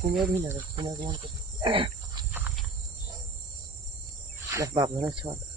कुमिया भी ना कुमिया कौन कर बाप घना अच्छा